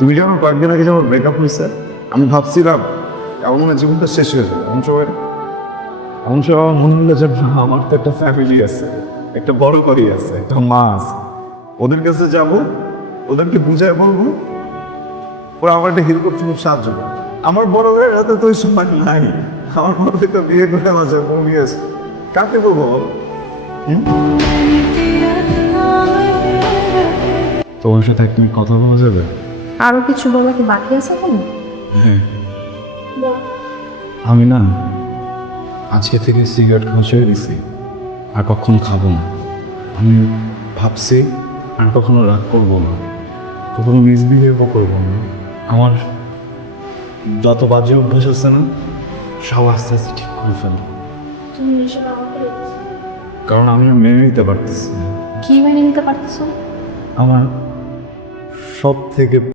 তুমি জানো কয়েকদিন আগে যখন ব্রেকআপ হয়েছে আমি ভাবছিলাম এমন মনে হয় জীবনটা শেষ হয়ে যাবে। এমন সময় আমার মনে হলো যে না, আমার তো একটা ফ্যামিলি আছে, একটা বড় বাড়ি আছে, একটা মা আছে। ওদের কাছে যাব, ওদেরকে বুঝায় বলবো, ওরা আমার একটা হেল্প করতে খুব সাহায্য করে। আমার বড় ভাইয়ের হাতে তো ওই সময় নাই। আমার বড় ভাই তো বিয়ে করে মাঝে ঘুমিয়ে আছে। কাকে বলবো বল? তোমার সাথে এক মিনিট কথা বলা যাবে? আরো কিছু বলা কি বাকি আছে কোনো? হ্যাঁ, আমি না আজকে থেকে সিগারেট খাওয়া ছেড়ে দিছি, আর কখনো খাবো না। আমি ভাবছি আর কখনো রাগ করবো না, কখনো মিসবিহেভও করবো না। আমার যত বাজে অভ্যাস আছে না, সব আস্তে আস্তে ঠিক করে ফেলবো। তুমি এসব আমাকে কারণ আমি আর মেনে নিতে পারতেছি না। কি মেনে নিতে পারতেছো? আমার সব থেকে